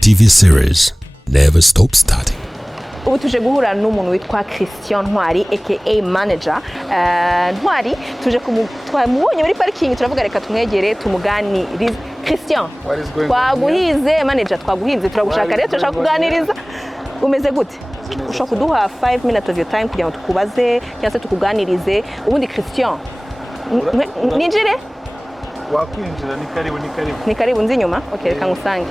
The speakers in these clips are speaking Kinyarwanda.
TV series. Never stop starting. Ubu tuje guhura n'umuntu witwa Intwari aka manager. Intwari tuje kumubonye muri parking, turavuga reka tumwegere tumuganirize. Christian, twaguhize manager, twaguhinze turagushaka rero turashaka kuganiriza. Umeze gute? Ushaka kuduha 5 minutes of your time kugira ngo tukubaze cyangwa se tukuganirize. Ubundi Christian, ninjire? Wakwinjira, ni karibu nzi nyuma. Okay, reka ngusange.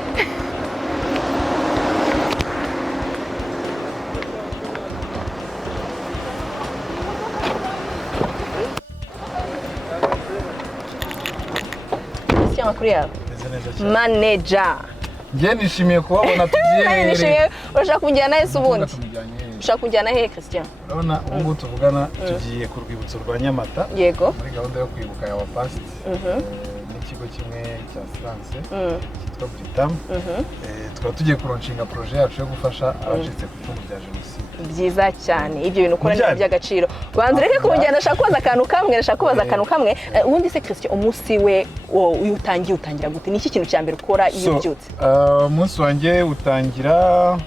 Manager. Ngiye nishimiye kubabona tugiye. Nishimiye urashaka kunjyana Yesu ubundi. Ushaka kunjyana he Christian? Urabona ubu tuvugana tugiye ku rwibutso rwa Nyamata. Yego. Muri gahunda yo kwibuka yawa past. N'ikigo kimwe cya France cyitwa Britam. Tukaba tugiye kuronshinga projet yacu yo gufasha abacitse ku icumu rya jenoside. Byiza cyane. Ibyo bintu ukora ni by'agaciro. Banze reke kunjyana, ndashaka kubaza akantu kamwe, ubundi se Christian umunsi we utangira gute? Ni iki kintu cya mbere ukora iyo ubyutse? Umunsi wanjye utangira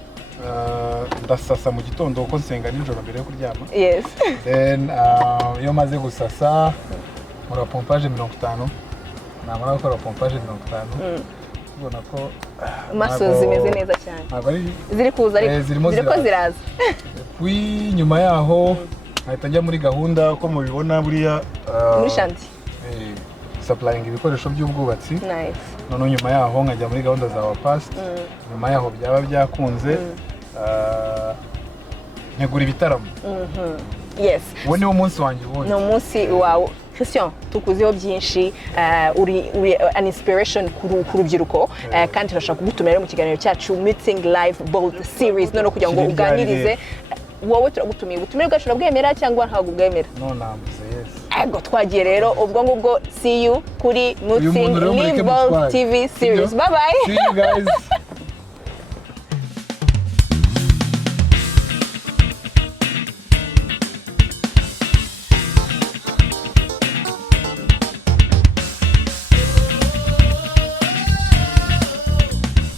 ndasasa mu gitondo uko nsenga nijoro mbere yo kuryama. Yes. Then iyo maze gusasa muri pompage 50, namara gukora pompage 50, ubona ko maso zimeze neza cyane. Ziri kuza ariko ziriko ziraza. Nyuma yaho ahita njya muri gahunda uko mubibona buriya muri shanti. Supplying ibikoresho by'ubwubatsi. Nice. None nyuma yaho nkajya muri gahunda za wa past. Nyuma yaho byaba byakunze nkegura ibitaramo. Yes. Uwo ni umunsi wanjye ubundi. No munsi wawe. Christian, tukuziho byinshi, uri an inspiration ku rubyiruko, kandi turashaka kugutumira mu kiganiro cyacu Mützig Live Bold series, none kugira ngo uganirize. Wowe turagutumiye, ubutumire bwacu urabwemera cyangwa ntabwo ubwemera? No, nambuze yes. Ego twagiye rero, ubwo ngubwo see you kuri Mützig Live Bold TV series. Bye bye. See you guys.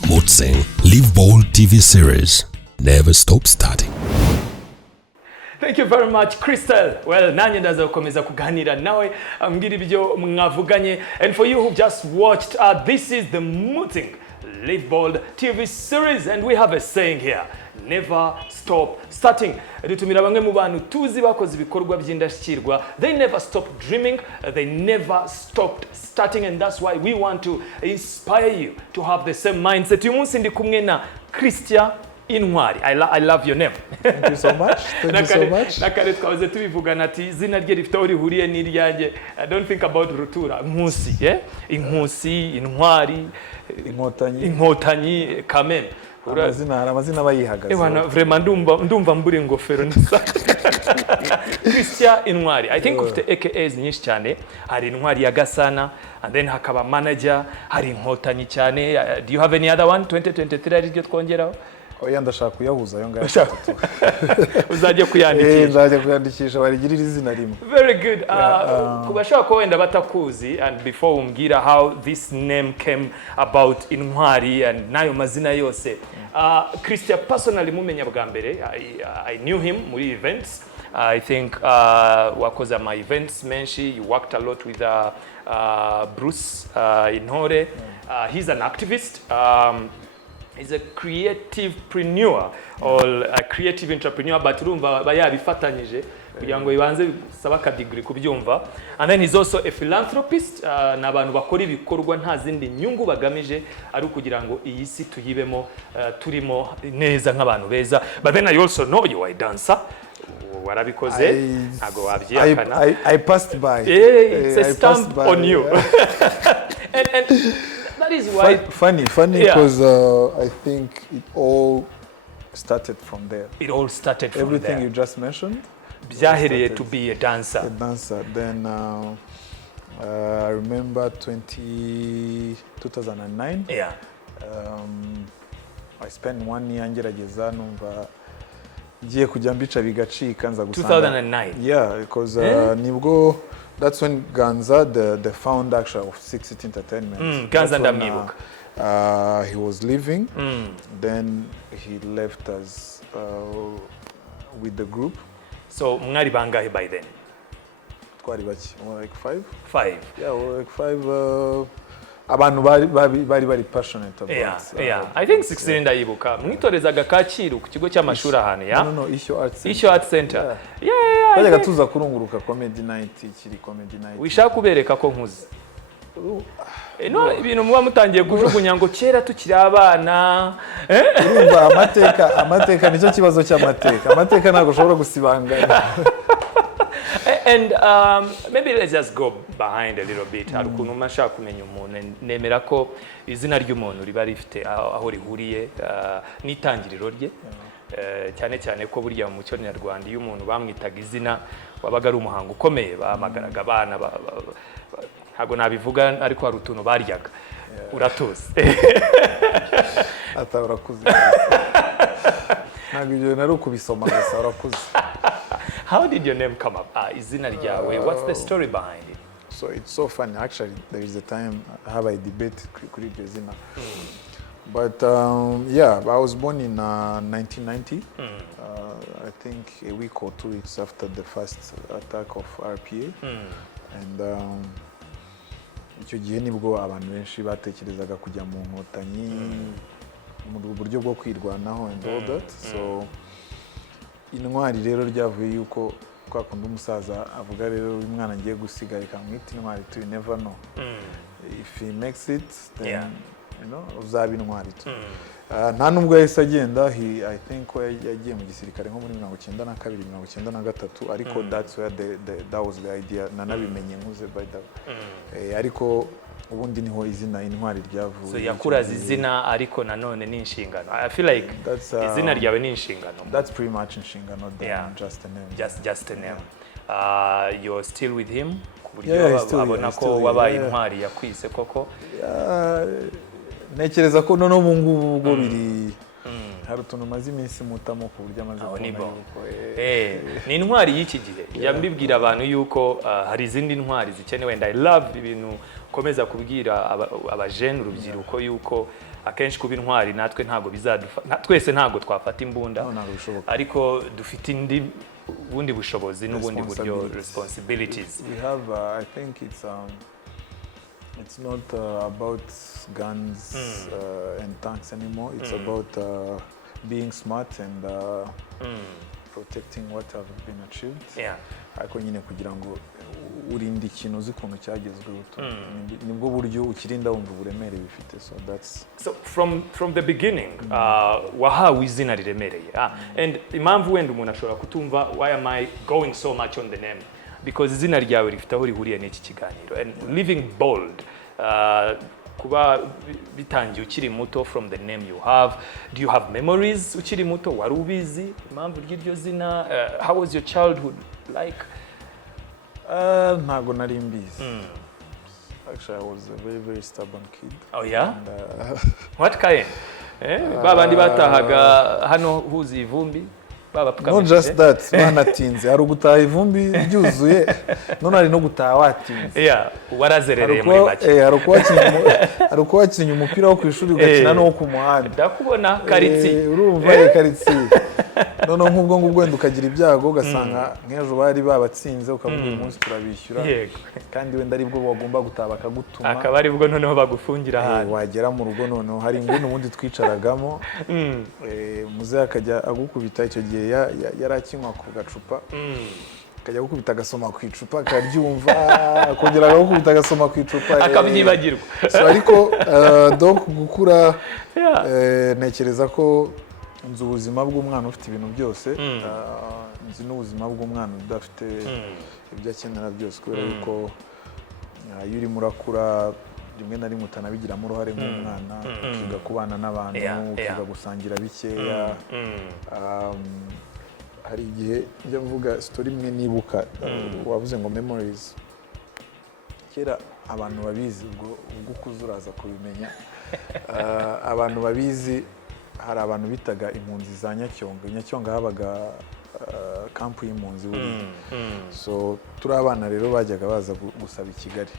Mützig Live Bold TV series. Never stop starting. Thank you very much, Crystal. Well, nanye ndaza gukomeza kuganira nawe ambwira ibyo mwavuganye. And for you who just watched, this is the Mützig Live Bold TV series, and we have a saying here: never stop starting. Ritumira bamwe mu bantu tuzi bakoze ibikorwa by'indashyikirwa. They never stopped dreaming, they never stopped starting, and that's why we want to inspire you to have the same mindset. Uyu munsi ndi kumwe na Christian Intwari. I love your name. Thank you so much. Thank you so much. Nakare twaze tubivugana ati izina rye rifite aho rihuriye n'iryanjye. I don't think about rutura. Inkusi, Inkusi, Intwari, Inkotanyi, Kameme. Amazina bayihagaze. Ebana vraiment ndumva mburi ingofero nisa. Christian Intwari. I think ufite AKAs nyinshi cyane. Hari Intwari ya Gasana, and then hakaba manager, hari Inkotanyi cyane. Do you have any other one? 2023 ari ryo twongeraho? Oya ndashaka kuyahuza yo ngayo. Uzajye kuyandikisha. Nzajya kuyandikisha barigirira izina rimwe. Very good. Kubashaka ko wenda batakuzi, and before umbwira how this name came about Intwari and nayo mazina yose. Christian personally mumenya bwa mbere. I knew him muri events. I think wakoze ama events menshi. You worked a lot with Bruce Intore. He's an activist. He's a creativepreneur or a creative entrepreneur, but urumva bayabifatanyije kugira ngo ibanze saba ka degree kubyumva. And then he's also a philanthropist, n'abantu bakora ibikorwa nta zindi nyungu bagamije ari ukugira ngo iyi si tuyibemo turimo neza nk'abantu beza. But then I also know you are a dancer. Warabikoze ntago wabyiyakana. I passed by. It's a stamp on you. and that is why funny because I think it all started from there. It all started from everything there. You just mentioned. Byahereye to be a dancer. A dancer. Then I remember 2009. Yeah. I spent 1 year ngerageza numva ngiye kujya mbica bigacika nza gusanga 2009. Yeah, because nibwo that's when Ganza, the founder actually of 6 City Entertainment. Ganza ndamwibuka. he was leaving. Then he left us with the group. So mwari bangahe by then? Twari baki, like 5. 5. Yeah, like 5. Abantu bari passionate about. Yeah. I think 16 ndayibuka. Mwitorezaga Kacyiru ku kigo cy'amashuri ahantu ya. No, Issue Arts Center. Yeah. Bajyaga tuza kurunguruka comedy night, kiri comedy night. Wishaka kubereka ko nkuze. No, ibintu muba mutangiye kujugunya ngo kera tukiri abana. Urumva amateka nicyo kibazo cy'amateka. Amateka ntago ushobora gusibanganya. And maybe let's just go behind a little bit. Hari ukuntu mashaka kumenya umuntu, nemera ko izina ry'umuntu riba rifite aho rihuriye n'itangiriro rye. Cyane cyane ko burya mu muco nyarwanda iyo umuntu bamwitaga izina wabaga ari umuhango ukomeye, bahamagaraga abana ntago nabivuga ariko hari utuntu baryaga. Uratuzi. Ata urakuze. Ntago ibyo nari ukubisoma gusa urakuze. How did your name come up? Izina ryawe, what's the story behind it? So it's so funny. Actually, there is a time I have a debate kuri iryo zina. But yeah, I was born in 1990. I think a week or 2 weeks after the first attack of RPA. And icyo gihe nibwo abantu benshi batekerezaga kujya mu nkotanyi mu buryo bwo kwirwanaho and all that. So intwari rero ryavuye yuko kwa kundi umusaza avuga rero uyu mwana ngiye gusiga reka mwite intwari tu never know. If he makes it then you know uzaba intwari tu. Nta nubwo yahise agenda, I think yagiye mu gisirikare nko muri 1992 1993 ariko that's where that was the idea nanabimenye nkuze by the ariko ubundi niho izina intwari ryavuye. So yakuraza izina ariko nanone ni inshingano. I feel like izina ryawe ni inshingano. That's pretty much inshingano than just a name. Just a name. You're still with him? Kuburyo abona ko wabaye intwari yakwise koko. Nekereza ko none ubu ngubu ubwo biri hari utuntu maze iminsi mutamo ku buryo amaze kubona yuko ni intwari y'iki gihe. Yambibwira abantu yuko hari izindi ntwari zikenewe and I love ibintu komeza kubwira abajene urubyiruko yuko akenshi kuba intwari natwe ntago bizadufata, twese ntago twafata imbunda ariko dufite indi bundi bushobozi n'ubundi buryo responsibilities. We have I think it's not about guns and tanks anymore. It's about being smart and protecting what have been achieved. Ariko nyine kugira ngo urinde ikintu uzi ukuntu cyagezweho nibwo buryo ukirinda wumva uburemere bifite. So from the beginning wahawe izina riremereye and impamvu wenda umuntu ashobora kutumva why am I going so much on the name, because izina ryawe rifite aho rihuriye n'iki kiganiro and living bold. Kuba bitangiye ukiri muto, from the name you have, do you have memories ukiri muto wari ubizi impamvu ry'iryo zina? How was your childhood like? Ntago nari mbizi. Actually I was a very stubborn kid. Oh yeah? And, what kind? Babandi batahaga hano huzi ivumbi? Not just that, banatinze. Hari ugutaha ivumbi ryuzuye, none ari no gutaha watinze. Warazerereye muri make. Hari uko wakinnye umupira wo ku ishuri ugakina no ku muhanda. Ndakubona karitsi. Urumva karitsi. None nk'ubwo ngubwo wenda ukagira ibyago ugasanga nk'ejo bari babatsinze ukavuga uyu munsi turabishyura. Kandi wenda ari bwo bagomba gutaha bakagutuma. Akaba ari bwo noneho bagufungira ahantu. Wagera mu rugo noneho hari inguni ubundi twicaragamo. Muze akajya agukubita icyo gihe yarakinywa ku gacupa. Akajya gukubita agasoma ku icupa akaryumva, akongera agakubita agasoma ku icupa akabyibagirwa. So ariko donc gukura nekereza ko nzi ubuzima bw'umwana ufite ibintu byose, nzi n'ubuzima bw'umwana udafite ibyo akenera byose, kubera yuko iyo urimo urakura rimwe na rimwe utanabigiramo uruhare nk'umwana, ukiga kubana n'abantu, ukiga gusangira bikeya. Hari igihe njya mvuga story imwe nibuka, wavuze ngo memories. Kera abantu babizi ubwo ukuze uraza kubimenya. Abantu babizi hari abantu bitaga impunzi za Nyacyonga. Nyacyonga habaga camp y'impunzi so turi abana rero bajyaga baza gusaba i Kigali.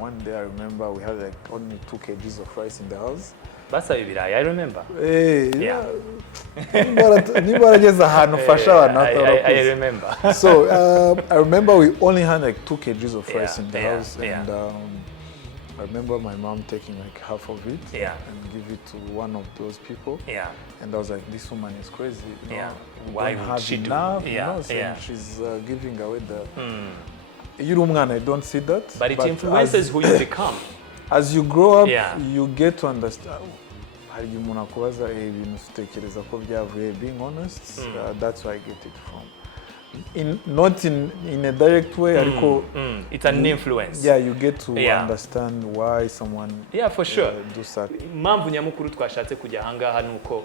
One day I remember we had like only 2 kgs of rice in the house. Basaba ibirayi, I remember. Niba arageza ahantu fasha abantu I remember. So I remember we only had like 2 kgs of rice in the house, and I remember my mom taking like half of it and give it to one of those people. And I was like, this woman is crazy. You know, why would she do it? She's giving away the. I don't see that. But it influences who you become. As you grow up, you get to understand. Being honest, that's where I get it from. Not in a direct way. It's an influence. Yeah, you get to understand why someone for sure. Do that. Impamvu nyamukuru twashatse kujya ahangaha nuko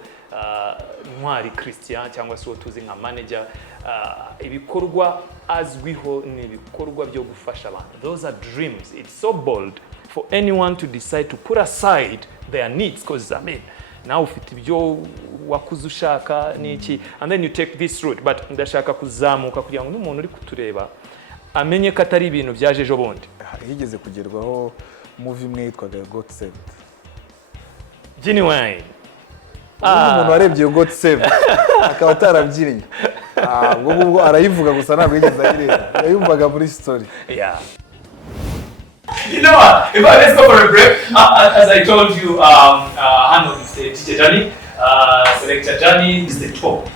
Ntwari Christian cyangwa se tuzi nka manager ibikorwa azwiho ni ibikorwa byo gufasha abantu. Those are dreams. It's so bold for anyone to decide to put aside their needs, because I mean now ufite ibyo wakuze ushaka niki, and then you take this route. But ndashaka kuzamuka kugira ngo n'umuntu uri kutureba amenye ko atari ibintu byaje ejo bundi. Higeze kugerwaho movie imwe yitwaga Got Saved. Genuine. Umuntu warebye Got Saved akaba atarabyirinye. Ubwo arayivuga gusa ntabwo yigeze ayireba. Yayumvaga muri story. You know what? Let's go for a break. As I told you, hand on Teacher Johnny. Selector Johnny is the top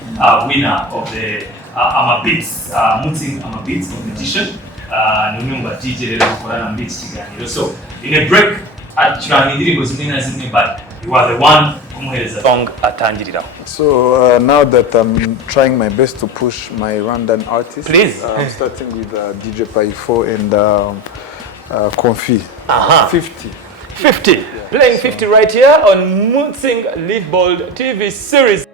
winner of the Amabeats, Mützig Amabeats competition. Number DJ Korana Beats kiganiro. So in a break, actually indirimbo zimwe na zimwe, but you are the one kumuhereza song atangirira. So now that I'm trying my best to push my Rwandan artists, please. I'm starting with DJ Paifo and Confi. 50. Playing 50 right here on Mützig Live Bold TV series.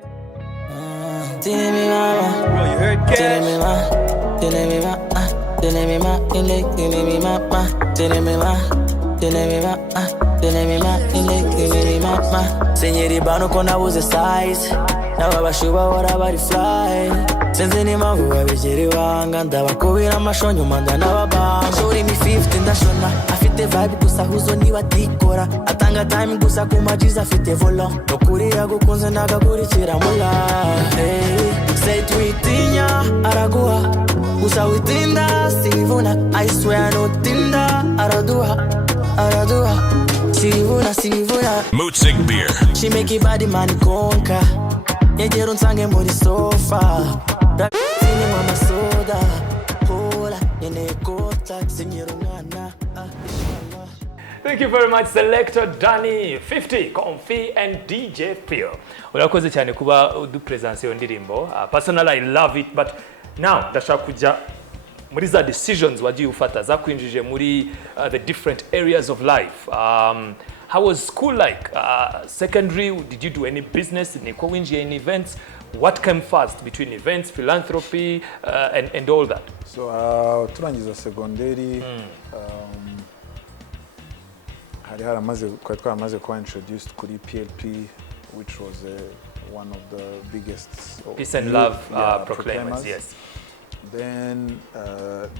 Senyeri bano kona buze size n'ababashuba bora bari fly senze ni mavu babigeri wanga ndabakubira amashonyo manda n'ababanga shori mi 50 ndashona afite vibe gusa huzo niba dikora atanga time gusa ku majiza afite volant nokurira gukunze nagakurikira mula say twitinya araguha gusa witinda sivuna I swear no tinda araduha Sivuna Mützig beer. She make your body man conquer. Yegera unsange muri sofa. Rapini mama soda. Hola, yene kota sinyero ngana. Thank you very much, Selector Danny, 50, Confi and DJ Phil. Urakoze cyane kuba udupresence yo ndirimbo. Personally I love it, but now ndashaka kujya muri za decisions wagiye ufata za kwinjije muri the different areas of life. How was school like? Secondary, did you do any business? Niko winjiye in events? What came first between events, philanthropy, and all that? So turangiza secondary, haramaze kuba introduced kuri PLP, which was one of the biggest peace and love proclaimers. Yes. Then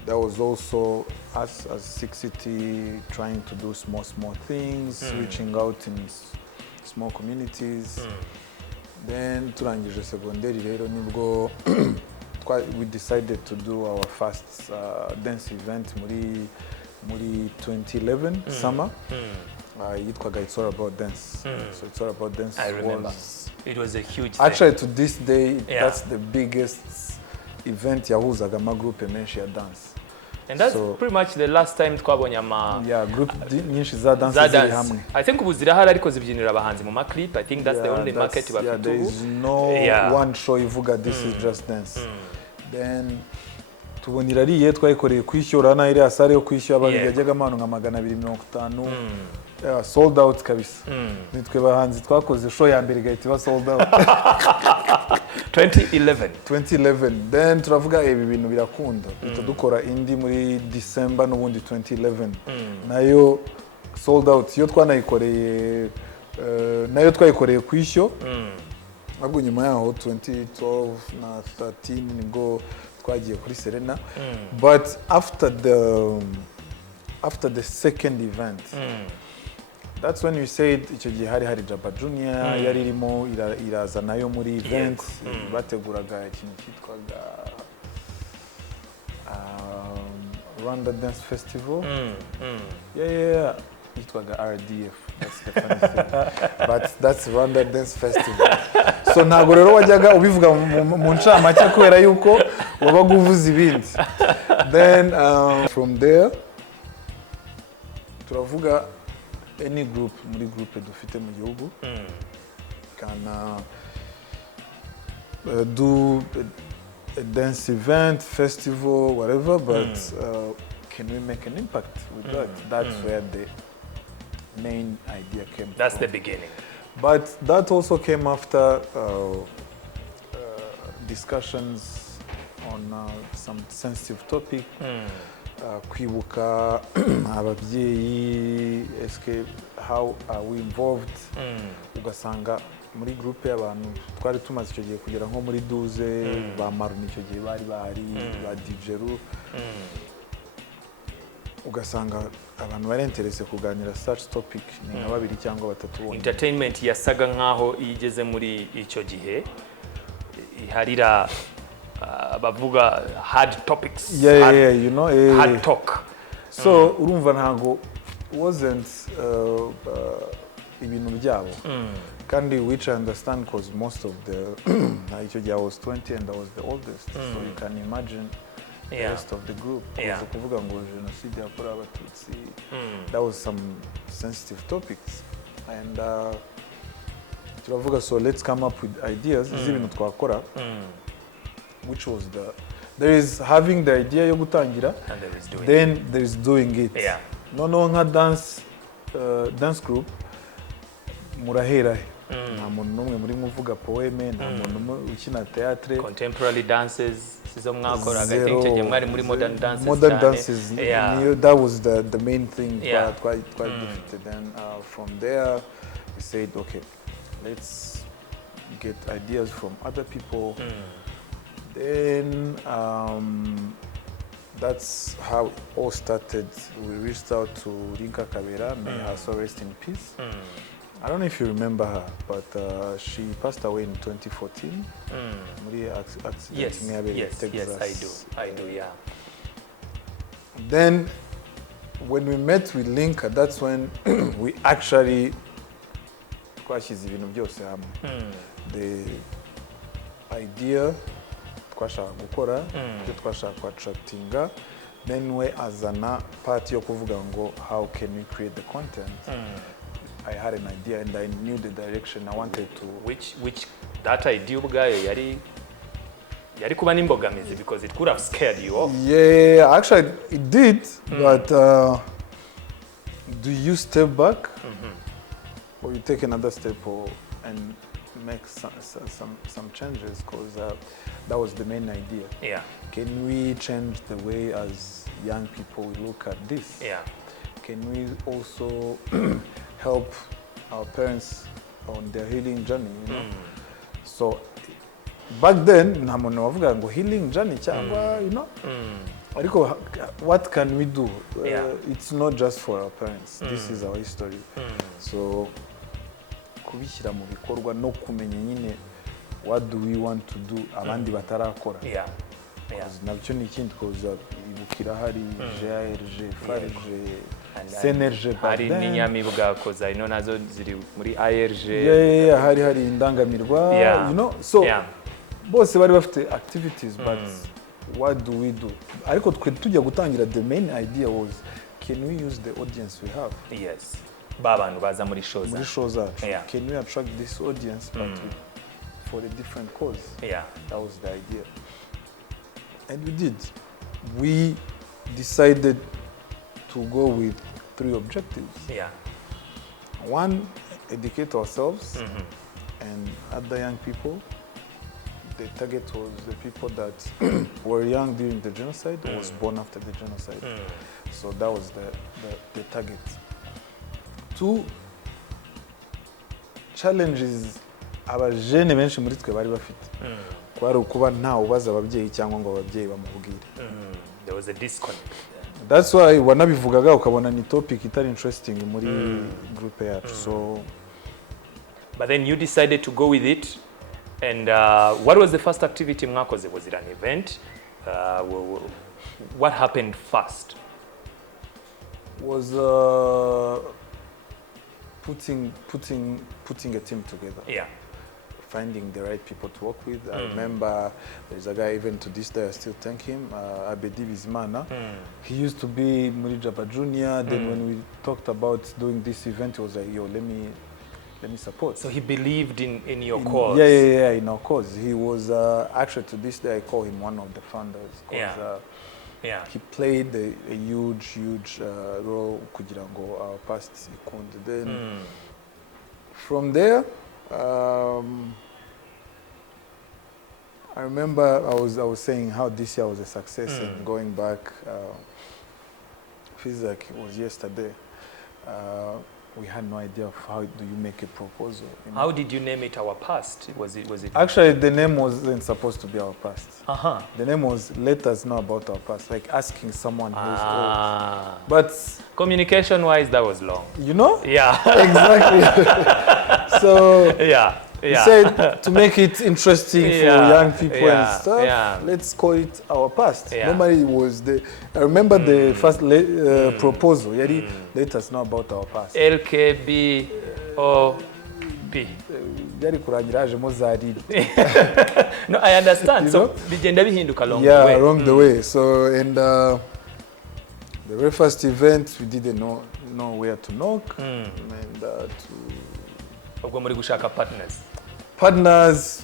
there was also us as 6city trying to do small things, reaching out in small communities. Then turangije secondary rero nibwo we decided to do our first dance event muri 2011 summer. Yitwaga It's All About Dance. So It's All About Dance. I remember. It was a huge thing. Actually, to this day, that's the biggest event yahuzaga amagroupe menshi ya dance. And that's pretty much the last time twabonye group nyinshi za dance ziri hamwe. I think ubu zirahari ariko zibyinira abahanzi mu clip. I think that's the only market bafite. There is no one show ivuga this is just dance. Then tubonira ariye twayikoreye kwishyura na iri asare yo kwishyura bagajyaga amano nka 250. Sold out kabisa. Nitwe bahanzi twakoze show ya mbere gahita ba sold out. 2011. Then turavuga ibi bintu birakunda. Dukora indi muri December n'ubundi 2011. Nayo sold out. Yo twanayikoreye nayo twayikoreye kwishyura. ahubwo nyuma yaho 2012 na 13 nibwo twagiye kuri Serena. But after the second event, that's when you said icyo gihe hari Jabba Junior yari irimo iraza nayo muri event bateguraga ikintu cyitwaga Rwanda Dance Festival. Yeah. Yitwaga RDF. That's the funny thing. But that's Rwanda Dance Festival. So ntago rero wajyaga ubivuga mu ncamake kubera yuko wabaga uvuza ibindi. Then from there turavuga any group muri groupe dufite mu gihugu can do a dance event, festival, whatever, but can we make an impact with that? That's where the main idea came That's from. the beginning. But that also came after discussions on some sensitive topic. Kwibuka ababyeyi, how are we involved? Ugasanga muri groupe y'abantu twari tumaze icyo gihe kugera nko muri 12 ba Maruni icyo gihe bari bahari ba Dijeru. Ugasanga abantu bari interese kuganira such topic ni nka babiri cyangwa batatu bonyine. Entertainment yasaga nkaho igeze muri icyo gihe iharira bavuga hard topics. Yeah, you know, hard talk. So urumva ntago wasn't ibintu byabo. Kandi which I understand because most of the icyo gihe I was 20 and I was the oldest, so you can imagine the rest of the group. Kuvuga ngo genocide yakorewe abatutsi, that was some sensitive topics, and turavuga so let's come up with ideas z'ibintu twakora, which was there is having the idea yo gutangira And there is doing it. No nka dance group murahera nta muntu n'umwe muri muvuga poeme, nta muntu ukina theatre. Contemporary dances sizo mwakoraga. I think cyo mwari muri modern dances. Modern dances, that was the main thing. Quite difficult. Then from there we said, okay, let's get ideas from other people. Then that's how it all started. We reached out to Rinka Kabera, may her soul rest in peace. I don't know if you remember her, but she passed away in 2014. Yes, I do, yeah. Then, when we met with Linka, that's when we actually the idea twashaka gukora, twashaka attractinga, then we azana part yo kuvuga ngo how can we create the content. I had an idea and I knew the direction I wanted to. Which that idea ubwayo yari kuba n'imbogamizi because it could have scared you off. Yeah, actually it did, but do you step back or you take another step and make some changes, because that was the main idea. Yeah. Can we change the way as young people look at this? Yeah. Can we also help our parents on their healing journey, you know? So back then nta muntu wavuga ngo healing journey cyangwa, you know, ariko what can we do? It's not just for our parents. This is our history. So kubishyira mu bikorwa no kumenya nyine what do we want to do abandi batarakora. Nabyo ni ikindi koza ibukira hari GRG, FARG, CNRG, hari n'inyamibwa koza ino nazo ziri muri ARG. hari indangamirwa, you know, so bose bari bafite activities, but what do we do? Ariko tujya gutangira, the main idea was, can we use the audience we have? Yes. Babantu baza muri shows. Can we attract this audience but for a different cause? That was the idea. And we did. We decided to go with 3 objectives. One, educate ourselves and other young people. The target was the people that were young during the genocide or was born after the genocide. So that was the target. 2, challenges abajene benshi muri twe bari bafite kwari ukuba nta ubaza ababyeyi cyangwa ngo ababyeyi bamubwire. There was a disconnect. That's why wanabivugaga ukabona ni topic itari interesting muri group yacu. So but then you decided to go with it, and what was the first activity mwakoze? Was it an event? What happened first? Was putting a team together. Yeah. Finding the right people to work with. I remember there's a guy, even to this day I still thank him, Abedi Bizmana. He used to be Muri Jaba Junior. Then when we talked about doing this event, he was like, yo, let me support. So he believed in your cause. Yeah, in our cause. He was actually, to this day I call him one of the founders. Yeah. He played a huge role kugira ngo our past ikunde. Then from there, I remember I was saying how this year was a success, and going back, feels like it was yesterday. We had no idea of how do you make a proposal. You know? How did you name it Our Past? Was it? Actually, the name wasn't supposed to be Our Past. The name was Let Us Know About Our Past, like asking someone who's old. But communication-wise, that was long. You know? Yeah. Exactly. So yeah. He said to make it interesting for young people and stuff, let's call it Our Past. Normally it was I remember the first proposal, let us know about our past. LKBOP. No, I understand. You so bigenda bihinduka along the way. Yeah, along the way. So, and the very first event, we didn't know where to knock and ubwo muri gushaka partners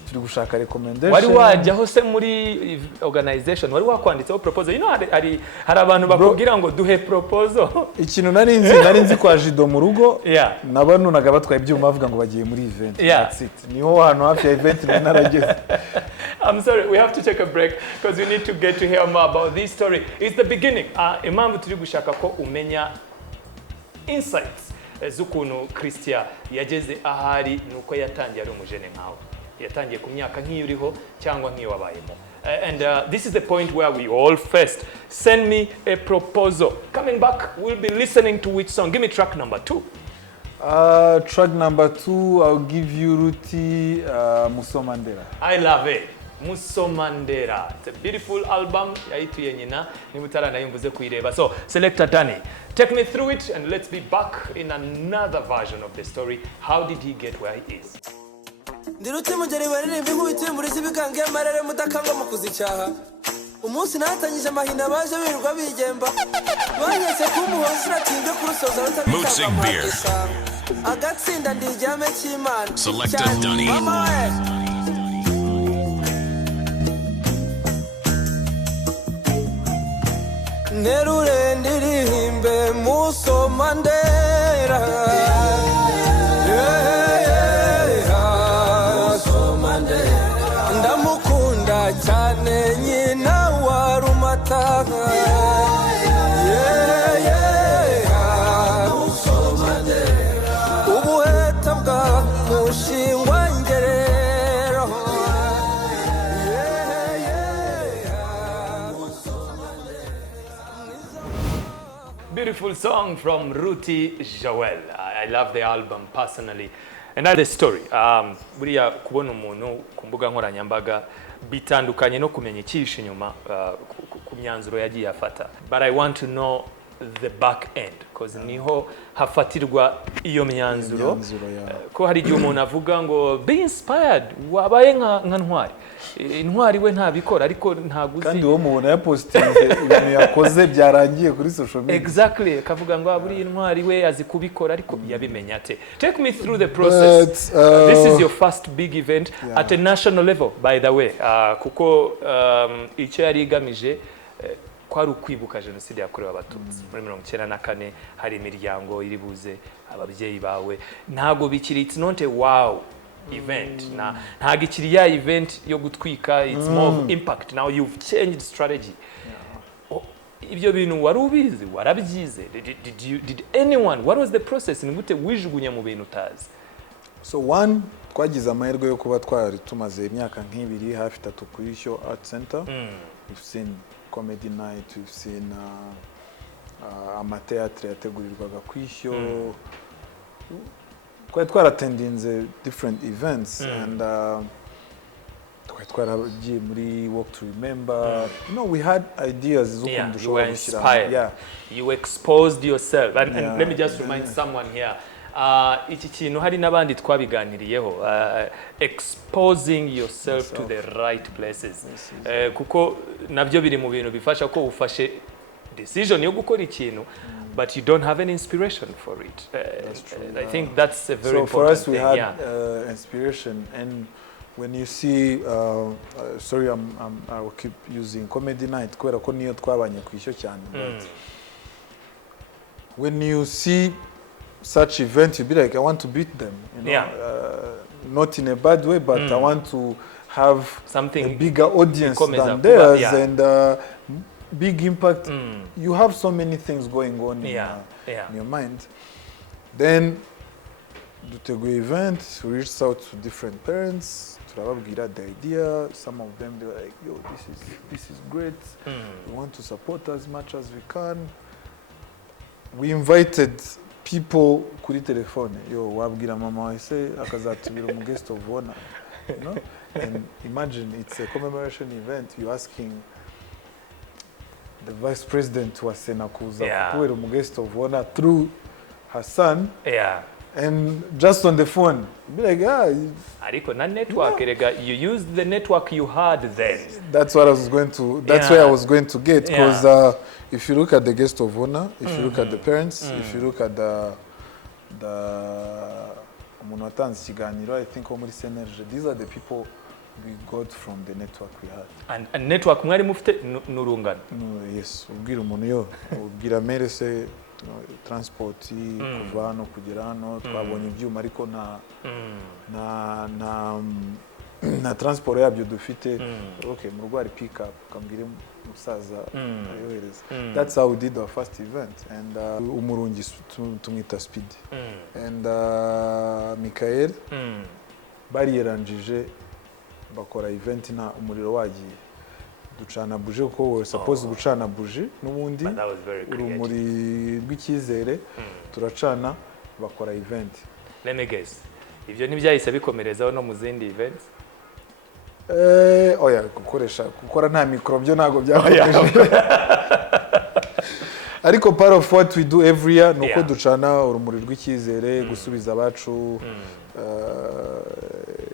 turi gushaka recommendation. Wari wajyaho se muri organization wari wakwanditseho proposal? You know, hari abantu bakubwira ngo duhe proposal. Ikintu nari nzi kwa Jido mu rugo nabanunaga batwaye ibyuma bavuga ngo bagiye muri event. That's it. Niho hano hafi ya event narageze. I'm sorry, we have to take a break because we need to get to hear more about this story. It's the beginning. Impamvu turi gushaka ko umenya insights z'ukuntu Christian yageze ahari nuko yatangiye ari umujene nkawe. Yatangiye ku myaka nk'iyo uriho cyangwa nk'iyo wabayemo. And this is the point where we all first send me a proposal. Coming back, we'll be listening to which song? Give me track number 2. Track number 2, I'll give you Ruti Musomandera. I love it. Musomandera. It's a beautiful album. Yaituye nyina nimutara nayumvuze kuireba. So, Selector Danny, take me through it and let's be back in another version of the story. How did he get where he is? Ndiruti mujeri baririmba nkubitiye muri zibikange amarere mutakanga mu kuzicyaha. Umunsi natanyije amahinda baje birirwa bigemba. Banyese kumuhoza natinze kurusoza rutabikanga. Agatsinda ndijyame cy'Imana. Selector Danny. Nerure ndirimbe Musomandera. Ndamukunda cyane nyina wa Rumata. Ubuheta bwa mushingwa ngerero. Beautiful song from Ruti Joel. I love the album personally. And that's the story. Buriya kubona umuntu ku mbuga nkoranyambaga bitandukanye no kumenya icyishe inyuma ku myanzuro yagiye afata. But I want to know the back end because niho hafatirwa iyo myanzuro. Ko hari igihe umuntu avuga ngo be inspired wabaye nka Ntwari. Intwari we ntabikora ariko ntaguzi kandi uwo mubona ya postinze ibintu yakoze byarangiye kuri social media. Exactly, kavuga ngo aburi Intwari we azi kubikora ariko yabimenya ate. Take me through the process. This is your first big event at a national level, by the way. Kuko icyo yari igamije kwari ukwibuka jenoside yakorewe abatutsi muri 1994. Hari imiryango iri buze ababyeyi bawe, ntago bikiri, it's not a wow event. Ntago ikiri ya event yo gutwika, it's more of impact. Now you've changed strategy. Ibyo bintu wari ubizi, warabyize. Did anyone, what was the process? Ni gute wijugunya mu bintu utazi? So one twagize amahirwe yo kuba twari tumaze imyaka nk'ibiri hafi 3 kuri Show Art Center. We've seen comedy night, we've seen amateatre yategurirwaga kuri Show. Twari twarattendinze different events and twari twaragiye muri Walk to Remember. You know, we had ideas z'ukuntu dushobora gushyira. You exposed yourself and let me just remind someone here. Iki kintu hari n'abandi twabiganiriyeho, exposing yourself to the right places. Kuko nabyo biri mu bintu bifasha ko ufashe decision yo gukora ikintu, but you don't have any inspiration for it. I think that's a very important thing. So for us, we had inspiration, and when you see, sorry, I will keep using comedy night, kubera ko niyo twabanye ku Ishyo cyane. But when you see such event, you be like, I want to beat them, you know, not in a bad way, but I want to have something, a bigger audience than theirs, and big impact. You have so many things going on in your mind. Then, to the event, we reached out to different parents. The idea. Some of them, they were like, "Yo, this is great. We want to support as much as we can." We invited people kuri telefone, yo wabwira mama wese akazatubira mu guest of honor, you know. And imagine it's a commemoration event, you asking the vice president wa Sena kuza kubera mu guest of honor through her son, and just on the phone be like, ariko na network rega, you used the network you had then. That's what I was going to, that's where I was going to get, because if you look at the guest of honor, if you look at the parents, if you look at the umuntu watanze ikiganiro, I think omuri Senerge, these are the people we got from the network we had. And network mwari mufite nurungana? Yes, ubwira umuntu yo, ubwira merese transport kuva hano kugera hano, twabonye ibyuma ariko na transport yabyo dufite. Okay, mu rwari pick up ukambwira musaza ayohereza. That's how we did our first event, and umurungi tumwita Speed, and Michael bariyerangije bakora event na umuriro wagiye ducana buje ko we suppose gucana buje n'ubundi urumuri rw'icyizere turacana bakora event. Let me guess, ivyo ntibyahise bikomerezaho no mu zindi events? Oya, gukora nta mikro byo nago byakomeje. Ariko part of what we do every year nuko ducana urumuri rw'icyizere, gusubiza abacu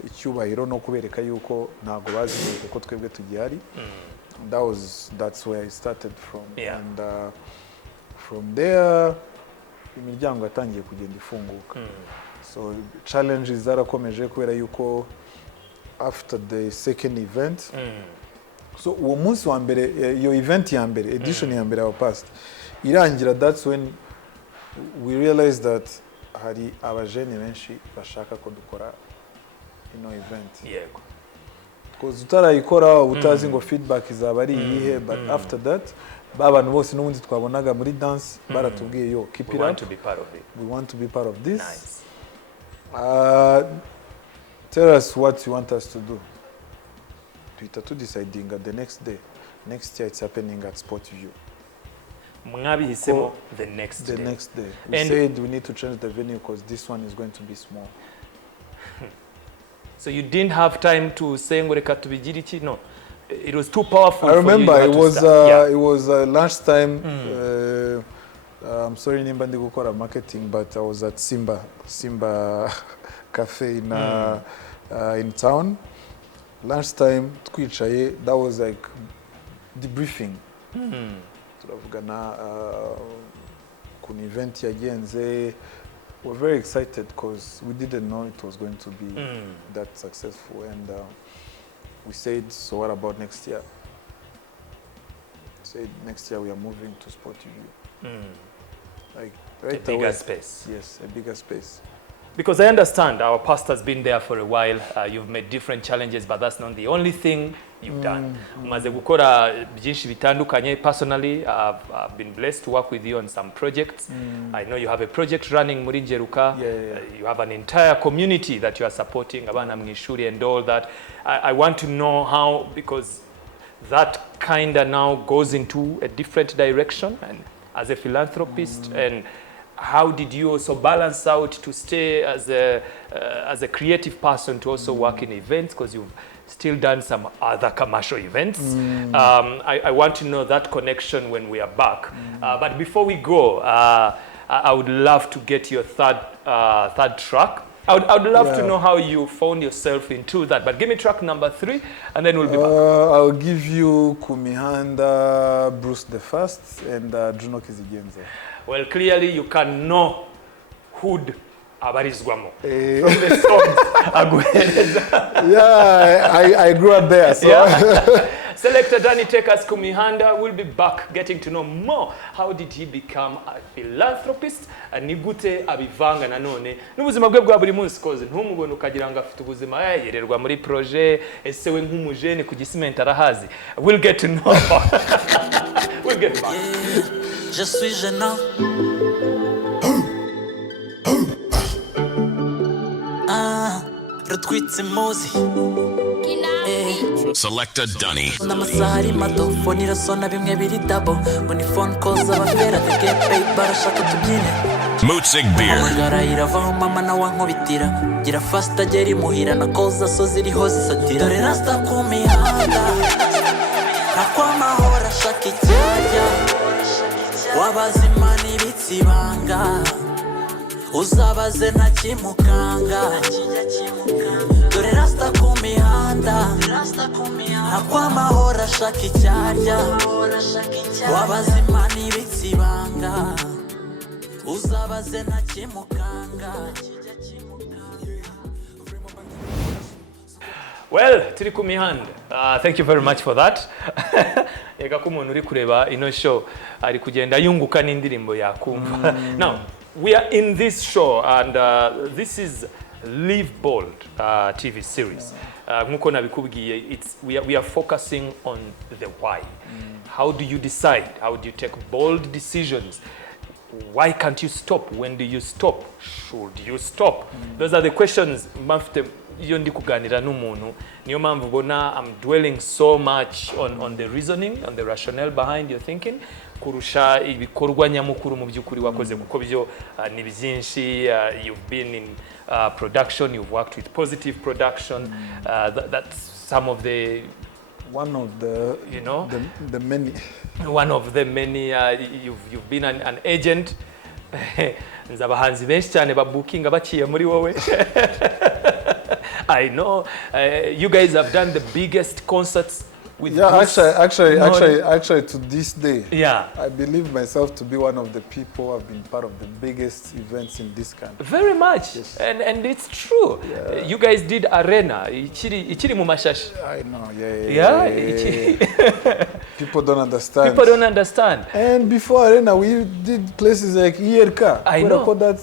icyubahiro no kubereka yuko ntago bazi ko twebwe tugihari. That's where I started from, and from there imiryango yatangiye kugenda ifunguka. So challenges zarakomeje kubera yuko after the second event, so uwo munsi wa mbere, iyo event ya mbere, edition ya mbere wa past irangira, that's when we realized that hari abajene benshi bashaka ko dukora ino event. Yego. Because utarayikora utazi ngo feedback izaba ari iyihe, but after that babantu bose n'ubundi twabonaga muri dance baratubwiye, yo keep it up, we want to be part of it, we want to be part of this. Nice. Tell us what you want us to do. To deciding at the next day. Next year it's happening at Sportview. Mwabihisemo the next day. We said we need to change the venue because this one is going to be small. So you didn't have time to say ngo reka tubigire iki? No, it was too powerful. I remember for you. It was lunchtime. I'm sorry nimba ndi gukora marketing, but I was at Simba Cafe in town. Lunchtime twicaye, that was like debriefing. Turavugana ku event yagenze. We're very excited because we didn't know it was going to be that successful, and we said, so what about next year? Said next year we are moving to Sportview. Like right a bigger space. Yes, a bigger space. because I understand our pastor's been there for a while. You've made different challenges, but that's not the only thing you've done. Umaze gukora byinshi bitandukanye. Personally, I've been blessed to work with you on some projects. I know you have a project running muri Njeruka. You have an entire community that you are supporting, abana mwishuri and all that. I want to know how, because that kind of now goes into a different direction, and as a philanthropist, and how did you also balance out to stay as a creative person to also work in events, because you've still done some other commercial events. I want to know that connection when we are back. But before we go, I would love to get your third track. I would love to know how you found yourself into that. But give me track number 3, and then we'll be back. I'll give you Kumihanda, Bruce the First, and Juno Kizigenza. Well, clearly you can know who'd abarizwamo from the songs. Yeah, I grew up there. So. Yeah. Selector Danny, take us Kumihanda. We'll be back getting to know more. How did he become a philanthropist? Nigute abivanga nanone n'ubuzima bwe bwa buri munsi, koze ntumubone ukagira ngo afite ubuzima yererwa muri projet ese we nk'umujene ku gisimenti arahazi. We'll get to know. We'll get back. Je suis gênant. Retweets emoji. Selector Dunny. Namasari mato phone irasona bimwe biri double. When phone calls abafera they get paid barashaka tubyine. Mützig beer. Amagara iravaho mama na wankubitira. Gira fast ageri muhira na calls so ziriho zisatira. Dore rasta ku mihanda. Nakwa mahora shaka icyajya. Wabazima n'ibitsibanga. Uzabaze ntakimukanga. Dore rasta ku mihanda. Nakwa mahora shaka icyarya. Wabazima n'ibitsibanga. Uzabaze ntakimukanga. Well, turi ku mihanda. Thank you very much for that. Yega ko umuntu uri kureba ino show ari kugenda yunguka n'indirimbo yakumva. Now, we are in this show, and this is Live Bold TV series. Nkuko nabikubwiye, we are focusing on the why. How do you decide? How do you take bold decisions? Why can't you stop? When do you stop? Should you stop? Those are the questions mafite iyo ndi kuganira n'umuntu. Niyo mpamvu ubona I'm dwelling so much on the reasoning, on the rationale behind your thinking, kurusha ibikorwa nyamukuru mu by'ukuri wakoze, kuko byo ni byinshi. You've been in production, you've worked with Positive Production. That's some of the one of the, you know, the many. One of the many. You've been an agent. Nzabahanzi benshi cyane babukinga baciye muri wowe. I know you guys have done the biggest concerts with actually to this day, I believe myself to be one of the people who have been part of the biggest events in this country. Very much. Yes. And it's true. You guys did arena ichiri mu mashashi. I know. People don't understand. And before arena we did places like IRK. I know. That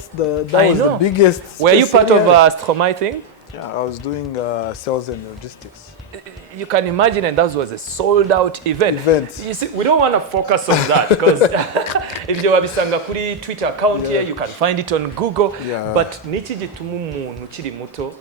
was the biggest. Were you part of Stromae thing? Yeah, I was doing sales and logistics. You can imagine, and that was a sold-out event. You see, we don't want to focus on that, because if you wabisanga kuri Twitter account here, you can find it on Google. But niki gituma umuntu ukiri muto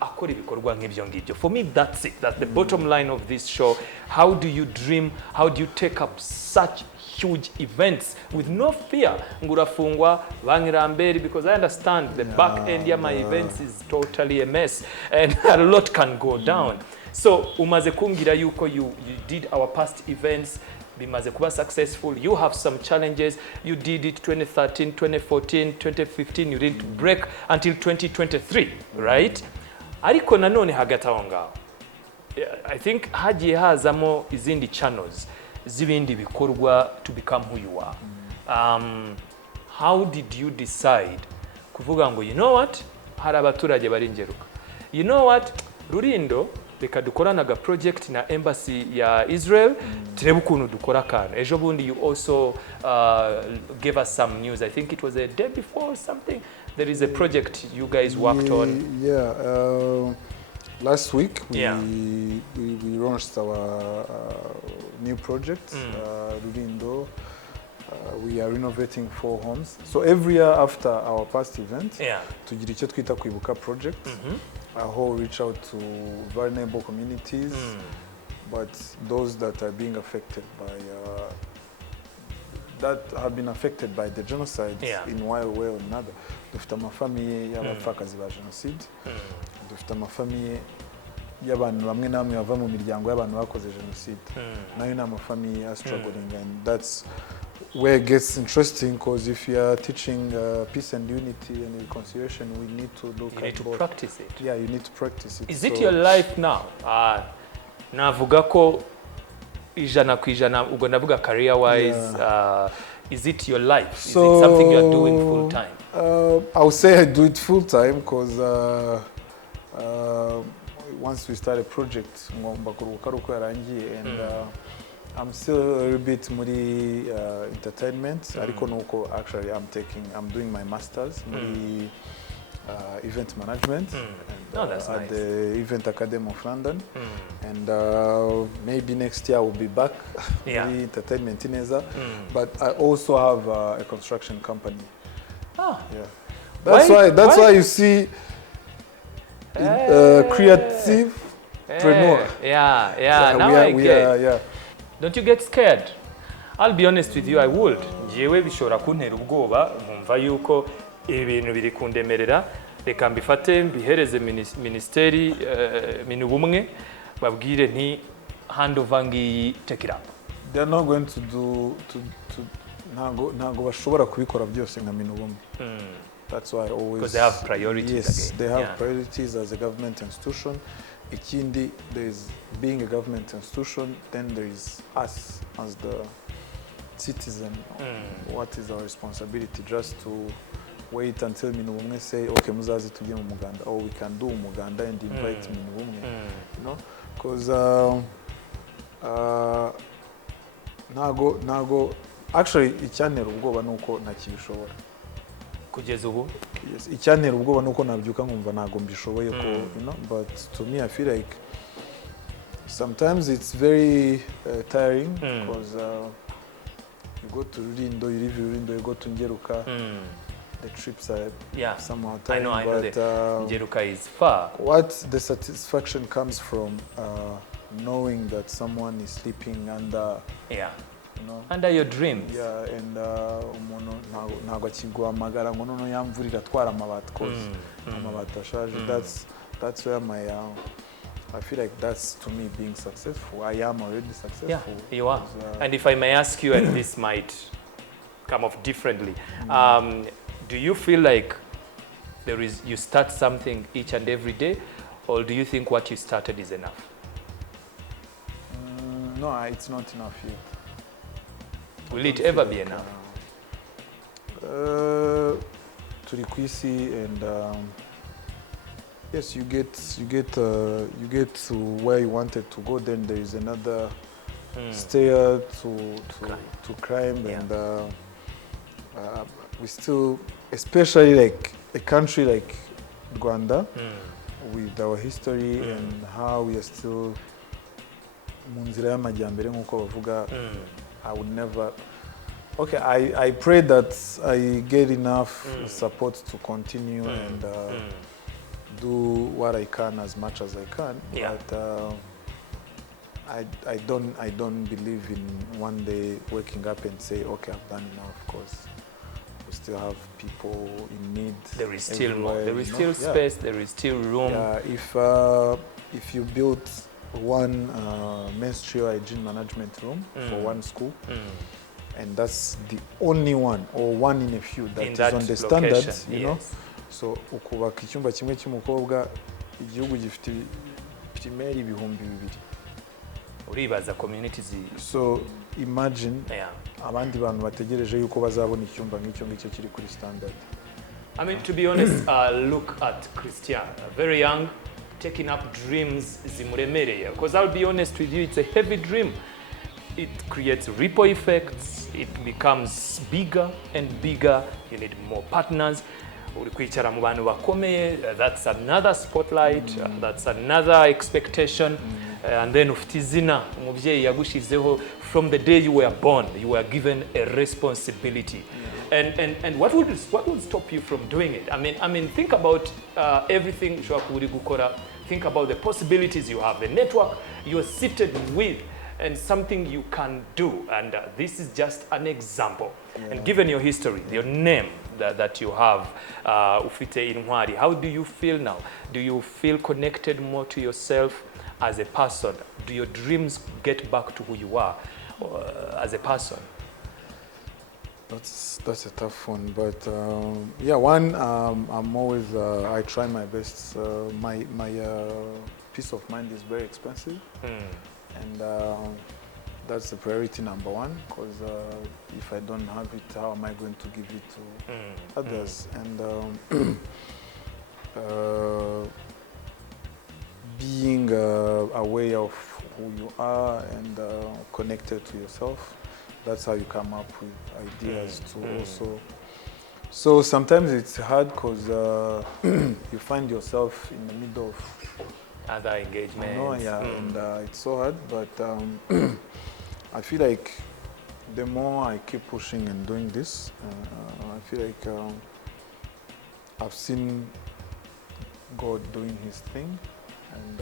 akora ibikorwa nk'ibyo ngibyo? For me, that's it. That's the bottom line of this show. How do you dream? How do you take up such huge events with no fear? Ngurafungwa bangiramberi, because I understand the back end of my events is totally a mess, and a lot can go down. So umaze kumbwira yuko you did our past events, bimaze kuba successful. You have some challenges. You did it 2013, 2014, 2015. You didn't break until 2023, right? Ariko nanone hagati aho ngaho, I think hagiye hazamo izindi channels zibindi bikorwa to become who you are. How did you decide kuvuga ngo, you know what, hari abaturage bari Njeruka, you know what, Rurindo reka dukorana aga project na embassy ya Israel, turebe ukuntu dukora kana. Ejo bundi you also gave us some news, I think it was a day before or something, There is a project you guys worked on. Yeah. Last week we Yeah. we launched our new project, Rulindo. We are renovating 4 homes. So every year after our past event, Yeah. tugira icyo twita kwibuka project, aho reach out to vulnerable communities, but those that are being affected by that have been affected by the genocide in one way or another. Dufite amafamiye y'abapfakazi ba genocide, dufite amafamiye y'abantu bamwe na bamwe bava mu miryango y'abantu bakoze genocide, nayo ni amafamiye are struggling, and that's where it gets interesting, because if you are teaching peace and unity and reconciliation, we need to look You need at to both. practice it. Yeah, you need to practice it. Is it your life now? Navuga ko ijana ku ijana, ubwo navuga career wise, is it your life? Is it something you are doing full time? I would say I do it full time, because once we start a project, ngomba kuruhuka uko yarangiye, and I'm still a little bit muri entertainment. Ariko nuko actually I'm doing my masters muri event management, and, that's at nice. the Event Academy of London, and maybe next year I will be back muri entertainment ineza, but I also have a construction company. Yeah, that's why you see creativepreneur. Now I get. Don't you get scared? I'll be honest with you, I would. Jewe bishobora kuntera ubwoba, nkumva yuko ibintu biri kundemerera, reka mbifate mbihereze ministeri minubumwe babwire nti handover ngiyi, take it up. They're not going to do ntago bashobora kubikora byose nka minubumwe. That's why I always, because they have priorities. Yes, again. they have priorities as a government institution. Ikindi, there is being a government institution, then there is us as the citizen. What is our responsibility? Just to wait until minubumwe say, okay, muzazi tujye mu muganda, or we can do umuganda and invite minubumwe. You know, because nago actually icyantera ubwoba nuko ntakibishobora. Kugeza ubu? Yes, icyantera ubwoba nuko nabyuka nkumva ntago mbishoboye ko, you know, but to me I feel like sometimes it's very tiring, because you go to Rulindo, you leave Rulindo, you go to Ngeruka, the trips are somehow tiring. I know, but Ngeruka is far. What the satisfaction comes from knowing that someone is sleeping under, you know, under your dreams. Yeah, and umuntu ntago akiguhamagara ngo noneho yamvurira atwara amabati, cause amabati ashaje. That's where my I feel like that's, to me, being successful. I am already successful. Yeah, you are. And if I may ask you, and this might come off differently, do you feel like you start something each and every day, or do you think what you started is enough? No, it's not enough yet. Will it ever be enough? Turi ku isi, and yes, you get to where you wanted to go. Then there is another stair to climb, and we still, especially like a country like Rwanda, with our history and how we are still mu nzira y'amajyambere nk'uko bavuga. I would never. Okay, I pray that I get enough support to continue and do what I can as much as I can. But I don't believe in one day waking up and say, okay, I've done enough, because we still have people in need. There is still more. There is still space. There is still room. Yeah, if you build one menstrual hygiene management room for one school, and that's the only one or one in a few that is on the standard, you know. So ukubaka icyumba kimwe cy'umukobwa, igihugu gifite primaire ibihumbi 2. Uribaza communities. So imagine abandi bantu bategereje yuko bazabona icyumba nk'icyo ngicyo kiri kuri standard. I mean, to be honest, look at Christian, very young, taking up dreams zimuremereye. Because I'll be honest with you, it's a heavy dream. It creates ripple effects. It becomes bigger and bigger. You need more partners. uri kwicara mu bantu bakomeye, that's another spotlight, that's another expectation. And then ufite izina umubyeyi yagushizeho from the day you were born, you were given a responsibility. And what would stop you from doing it? I mean think about everything ushobora kuri gukora. Think about the possibilities you have, the network you're seated with, and something you can do. And this is just an example. And given your history, your name that you have, Ufite Intwari, how do you feel now? Do you feel connected more to yourself as a person? Do your dreams get back to who you are as a person? That's a tough one, but yeah, one, I'm always, I try my best. My peace of mind is very expensive, and that's the priority number one, because if I don't have it, how am I going to give it to others? And being aware of who you are and connected to yourself, that's how you come up with ideas to also. So sometimes it's hard because you find yourself in the middle of other engagements. And it's so hard. But I feel like the more I keep pushing and doing this, I feel like I've seen God doing His thing, and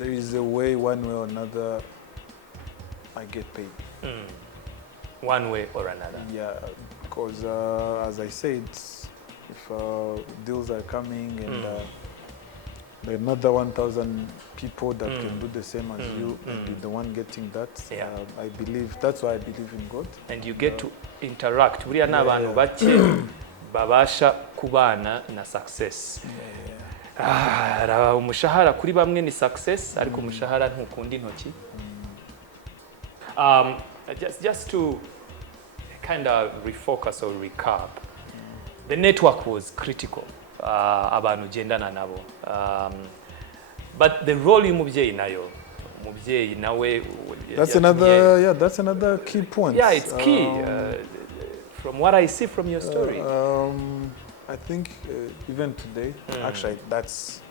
there is a way, one way or another, I get paid. One way or another. Yeah, because as I said, if deals are coming and there are another 1,000 people that can do the same as you, and you're the one getting that, I believe, that's why I believe in God. And you get to interact. Buriya n'abantu bake babasha kubana na success. Umushahara kuri bamwe ni success, ariko umushahara ntukundi intoki. Just to kind of refocus or recap, the network was critical. Abantu gendana nabo. But the role y'umubyeyi nayo, umubyeyi nawe. That's another key point. Yeah, it's key. From what I see from your story. I think even today, actually, that's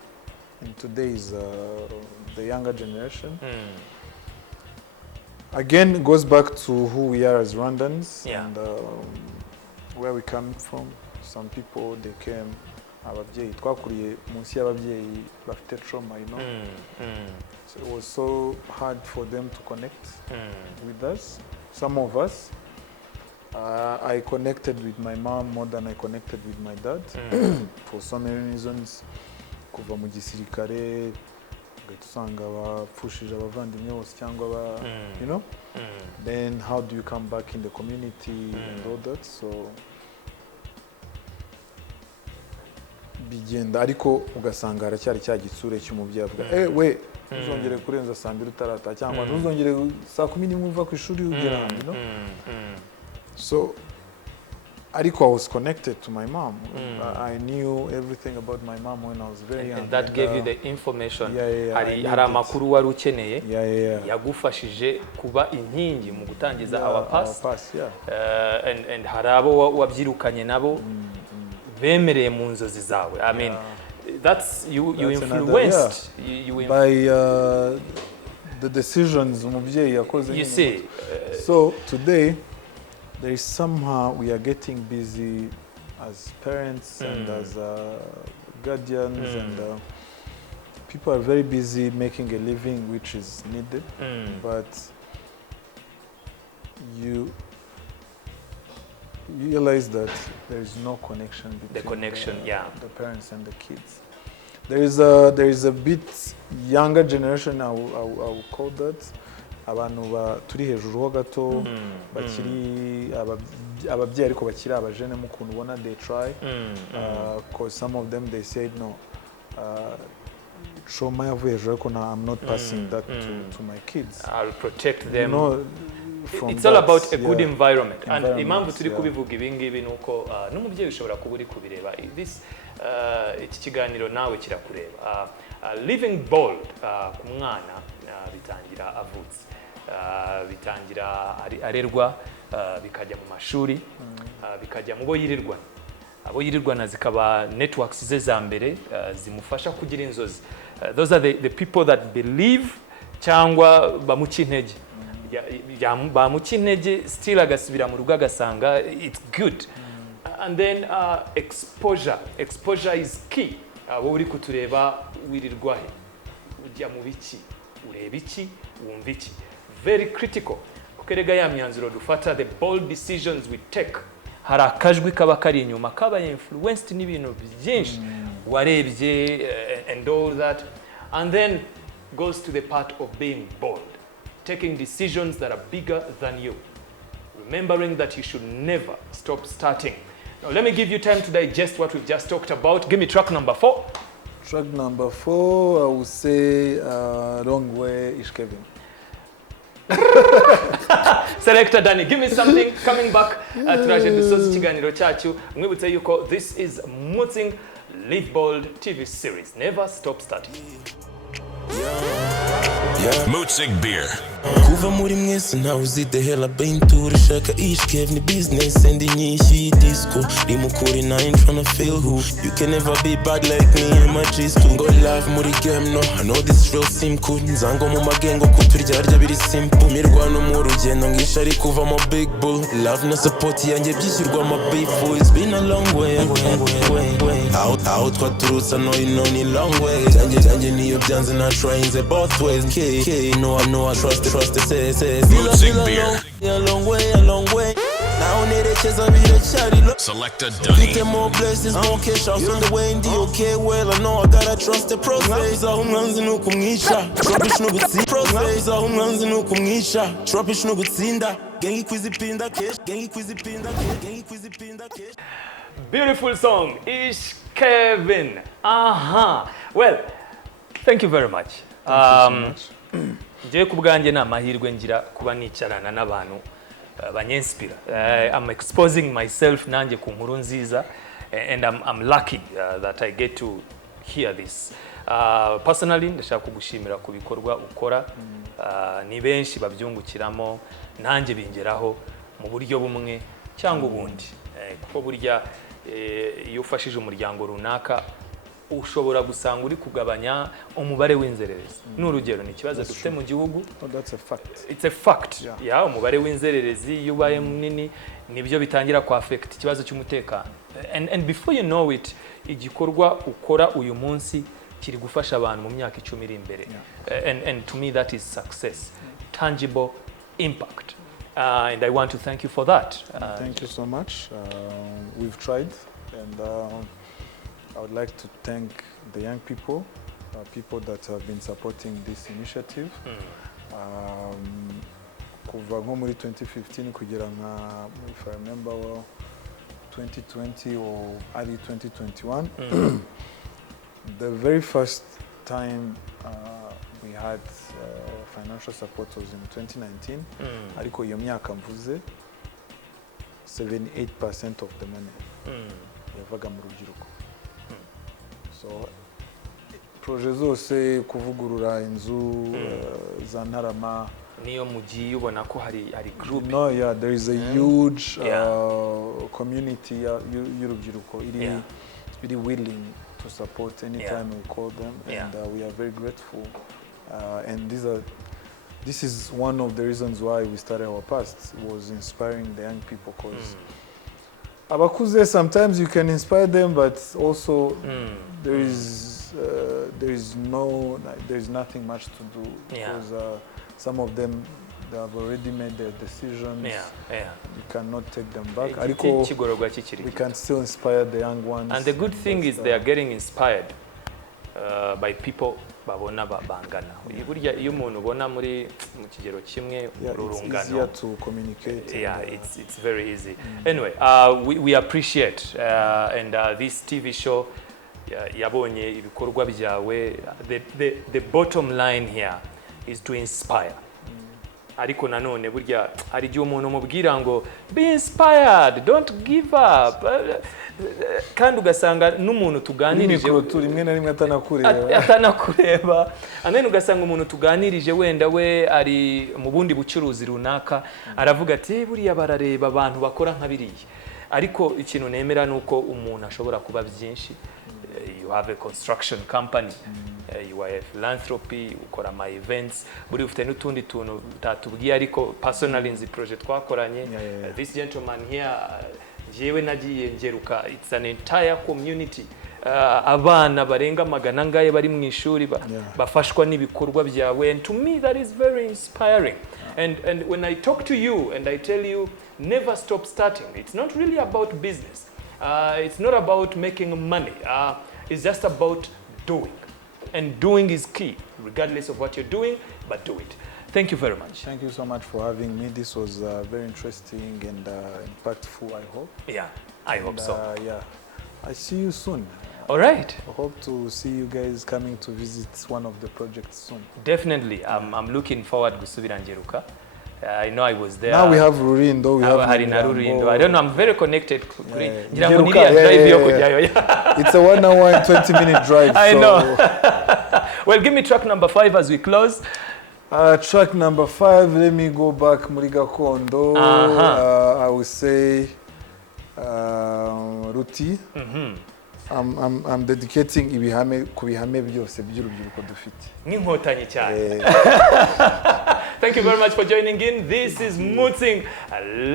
in today's the younger generation. Again, it goes back to who we are as Rwandans and where we come from. Some people, they came, ababyeyi twakuriye munsi y'ababyeyi bafite trauma, you know. So it was so hard for them to connect with us. Some of us, I connected with my mom more than I connected with my dad for so many reasons. Kuva mu gisirikare, usanga bapfushije abavandimwe bose cyangwa you know. Then how do you come back in the community and all that? So bigenda ariko ugasanga haracyari cya gitsure cy'umubyeyi avuga we uzongere kurenza saa 2 utarata cyangwa uzongere saa 10 uva ku ishuri ugera you know. So ariko I was connected to my mom. I knew everything about my mom when I was very young. And that gave you the information. Hari amakuru wari ukeneye yagufashije kuba inkingi mu gutangiza our past. And hari abo wabyirukanye nabo bemereye mu nzozi zawe. I mean, that's you influenced by the decisions umubyeyi yakoze. You see, so today there is somehow we are getting busy as parents and as guardians and people are very busy making a living, which is needed, but you realize that there is no connection between the parents and the kids. There is a bit younger generation, I will call that. Abantu turi hejuru ho gato bakiri ababyeyi ariko bakiri abajene mu kuntu ubona they try because some of them they said no trauma yavuye hejuru ariko I'm not passing that to my kids. I'll protect them. You know, it's all about a good environment. And impamvu turi kubivuga ibi ngibi nuko n'umubyeyi ushobora kuba uri kubireba this iki kiganiro nawe kirakureba. Living bold ku mwana bitangira avutse, bitangira arerwa, bikajya mu mashuri, bikajya mu bo yirirwa, abo yirirwana zikaba networks ze za mbere zimufasha kugira inzozi. Those are the people that believe cyangwa bamuca intege. Bamuca intege still agasubira mu rugo agasanga it's good. And then exposure is key. Abo uri kutureba wirirwa he, ujya mu biki, ureba iki, wumva iki, very critical. Kukerega ya myanzuro dufata, the bold decisions we take, hari akajwi kaba kari inyuma kaba influenced n'ibintu byinshi warebye and all that, and then goes to the part of being bold, taking decisions that are bigger than you, remembering that you should never stop starting. Now let me give you time to digest what we've just talked about. Give me track number 4. Track number 4, I would say Wrong Way is Kevin. Selector Danny, give me something. Coming back turaje dusoza ikiganiro cyacu. Mwibutse yuko this is Mützig Live Bold TV series. Never stop starting. Mützig beer. Kuva muri mwese ntawe uzi the hell I've been through. Rishaka ish gave me business and inyinshi disco. Rimukuri na ain't tryna feel who. You can never be bad like me and my G's too. Go live muri game no, I know this real seem cool. Nzango mu magengo kuturyarya biri simple. Mirwano mu rugendo ngisha ari kuva mu big bull. Love na support yanjye byishyurwa ma beef. It's been a long way. Out twaturutse no you know ni long way. Janjye niyo byanze na trying the both ways. K no I trust the says Mützig beer. A long way. Now nerekeza biracyari low. Selector Dunny. Get more blessings, more cash out on the way in the okay. Well, I know I gotta trust the process. Umwanzi nukumwica, tropish nugutsinda. Process umwanzi nukumwica, tropish nugutsinda. Gengi kwizipinda cash. Beautiful song, Ish Kevin. Well, thank you very much. Je kubwanjye na mahirwe ngira kuba nicarana n'abantu banyenspira. I'm exposing myself nanjye ku nkuru nziza, and I'm lucky that I get to hear this. Personally ndashaka kugushimira ku bikorwa ukora. Ni benshi babyungukiramo, nanjye bingeraho mu buryo bumwe cyangwa ubundi. Kuko burya iyo ufashije umuryango runaka ushobora gusanga uri kugabanya umubare w'inzererezi. N'urugero ni kibazo dufite mu gihugu. That's a fact. It's a fact. Yeah, umubare w'inzererezi yubaye munini nibyo bitangira ku affect ikibazo cy'umutekano. And before you know it, igikorwa ukora uyu munsi kiri gufasha abantu mu myaka 10 iri imbere. And to me that is success. Tangible impact. And I want to thank you for that. Thank you so much. We've tried, and I would like to thank the young people, people that have been supporting this initiative. Kuva nko muri 2015 kugera nka, if I remember well, 2020 or early 2021. The very first time we had financial support was in 2019. Ariko iyo myaka mvuze 78% of the money yavaga mu rubyiruko. So projet zose kuvugurura inzu za Ntarama niyo mugiye ubona ko hari group. No, yeah, there is a huge community y'urubyiruko really willing to support anytime we call them, and we are very grateful. And this is one of the reasons why we started our past, was inspiring the young people, because abakuze sometimes you can inspire them, but also there is nothing much to do, because some of them, they have already made their decisions. You cannot take them back. We can still inspire the young ones. And the good thing is they are getting inspired by people babona bangana. Burya iyo umuntu ubona muri mu kigero kimwe urungano. It's easier to communicate. Yeah, it's very easy. Anyway, we appreciate and this TV show yabonye ibikorwa byawe. The bottom line here is to inspire. Ariko nanone burya ari gihe umuntu mubwira ngo be inspired, don't give up, kandi ugasanga n'umuntu tuganirije rimwe na rimwe atanakureba, amene ugasanga umuntu tuganirije wenda we ari mu bundi bucuruzi runaka aravuga ati buriya barareba abantu bakora nka biriya, ariko ikintu nemera nuko umuntu ashobora kuba byinshi. You have a construction company, you are a philanthropy, ukora my events, buri ufite n'utundi tuntu tatubwiye ariko personally nzi project twakoranye. This gentleman here, jewe nagiye ngeruka, it's an entire community. Abana barenga magana ngaye bari mu ishuri bafashwa n'ibikorwa byawe, and to me that is very inspiring. And when I talk to you and I tell you never stop starting, it's not really about business. It's not about making money. It's just about doing. And doing is key, regardless of what you're doing, but do it. Thank you very much. Thank you so much for having me. This was very interesting and impactful, I hope. Yeah, I hope so. Yeah, I see you soon. All right. I hope to see you guys coming to visit one of the projects soon. Definitely. I'm looking forward to Gusubira Njeruka. I know I was there. Now we have Rurindo. We have Rurindo. I don't know. I'm very connected. Njeruka, it's a 1 hour and 20-minute drive. I know. Well, give me track number 5 as we close. Track number 5. Let me go back. Muriga Kondo. I would say Ruti. I'm dedicating ibihame kubihame byose by'urubyiruko dufite. N'inkotanyi cyane. Thank you very much for joining in. This is Mützig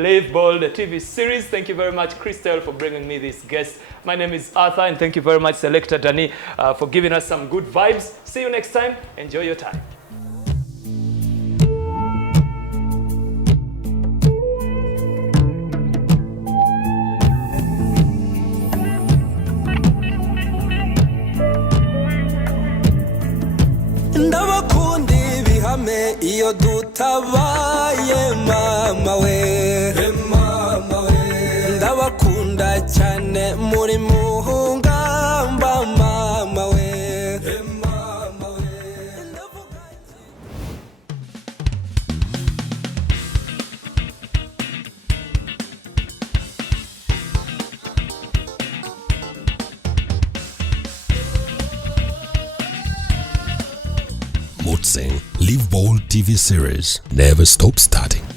Live Bold TV series. Thank you very much, Crystal, for bringing me this guest. My name is Arthur, and thank you very much, Selector Dani, for giving us some good vibes. See you next time. Enjoy your time. Iyo dutabaye mama we, ndabakunda cyane muri muhungamba mama we, Mützig Live Bold TV series. Never stop starting.